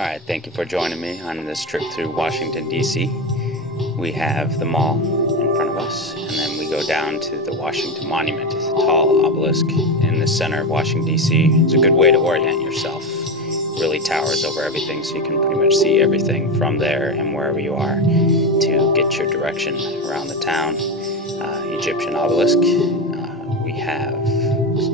Alright, thank you for joining me on this trip through Washington, D.C. We have the mall in front of us, and then we go down to the Washington Monument. It's a tall obelisk in the center of Washington, D.C. It's a good way to orient yourself. It really towers over everything, so you can pretty much see everything from there and wherever you are to get your direction around the town. Egyptian obelisk. We have,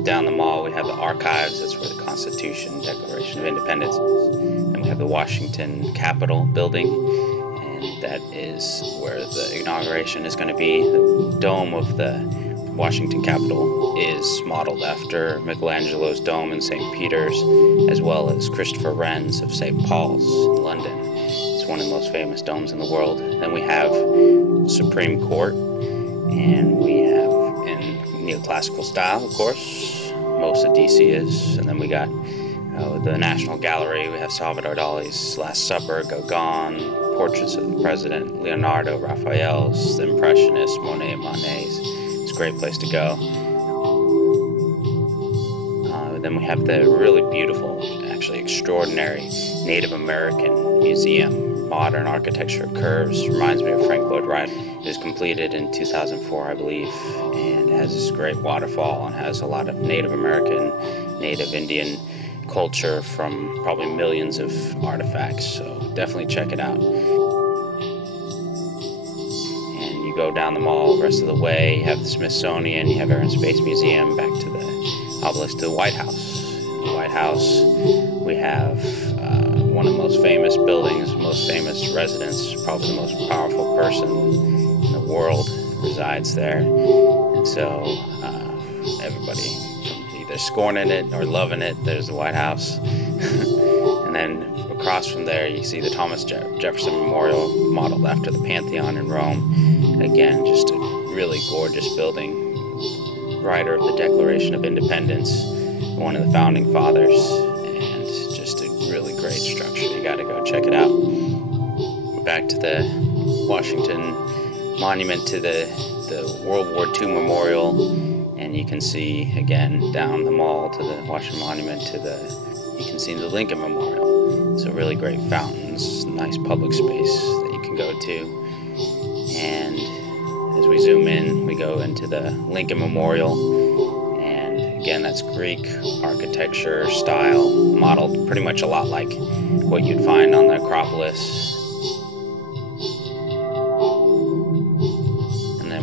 down the mall, we have the archives. That's where the Constitution, Declaration of Independence is. And we have the Washington Capitol building, and that is where the inauguration is going to be. The dome of the Washington Capitol is modeled after Michelangelo's dome in St. Peter's, as well as Christopher Wren's of St. Paul's in London. It's one of the most famous domes in the world. Then we have Supreme Court, and we have in neoclassical style, of course, most of DC is. And then we got the National Gallery. We have Salvador Dali's Last Supper, Gauguin, portraits of the president, Leonardo, Raphael's, the Impressionists, Monet and Monet's. It's a great place to go. Then we have the really beautiful, actually extraordinary Native American Museum. Modern architecture of curves, reminds me of Frank Lloyd Wright. It was completed in 2004, I believe, and it has this great waterfall and has a lot of Native American, Native Indian culture from probably millions of artifacts, so definitely check it out. And you go down the mall the rest of the way, you have the Smithsonian, you have Air and Space Museum, back to the obelisk to the White House. In the White House we have one of the most famous buildings, most famous residence, probably the most powerful person in the world resides there, and so everybody either scorning it or loving it. There's the White House. And then across from there you see the Thomas Jefferson Memorial, modeled after the Pantheon in Rome. Again, just a really gorgeous building. Writer of the Declaration of Independence, one of the founding fathers, and just a really great structure. You gotta go check it out. Back to the Washington Monument, to the World War II Memorial. And you can see, again, down the mall to the Washington Monument you can see the Lincoln Memorial. So really great fountains, nice public space that you can go to. And as we zoom in, we go into the Lincoln Memorial. And again, that's Greek architecture style, modeled pretty much a lot like what you'd find on the Acropolis.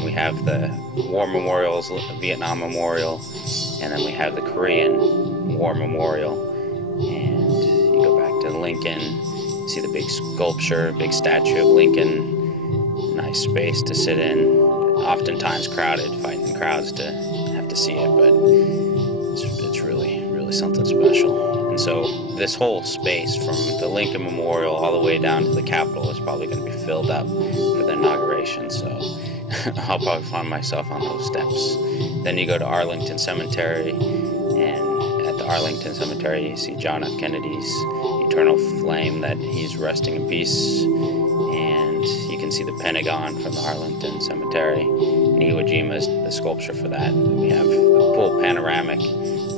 We have the War Memorials, Vietnam Memorial, and then we have the Korean War Memorial. And you go back to Lincoln, see the big sculpture, big statue of Lincoln, nice space to sit in, oftentimes crowded, fighting the crowds to have to see it, but it's really, really something special. And so this whole space from the Lincoln Memorial all the way down to the Capitol is probably going to be filled up for the inauguration, so I'll probably find myself on those steps. Then you go to Arlington Cemetery, and at the Arlington Cemetery you see John F. Kennedy's eternal flame, that he's resting in peace, and you can see the Pentagon from the Arlington Cemetery. And Iwo Jima is the sculpture for that. We have the full panoramic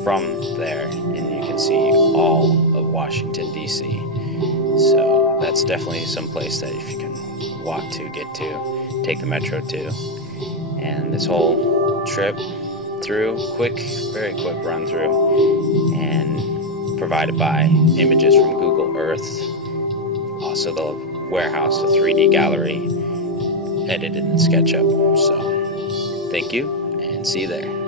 from there, and you can see all of Washington, D.C. So that's definitely some place that if you can walk to, get to, take the metro to. And this whole trip through, very quick run through, and provided by images from Google Earth. Also the warehouse, the 3D gallery, edited in SketchUp. So thank you, and see you there.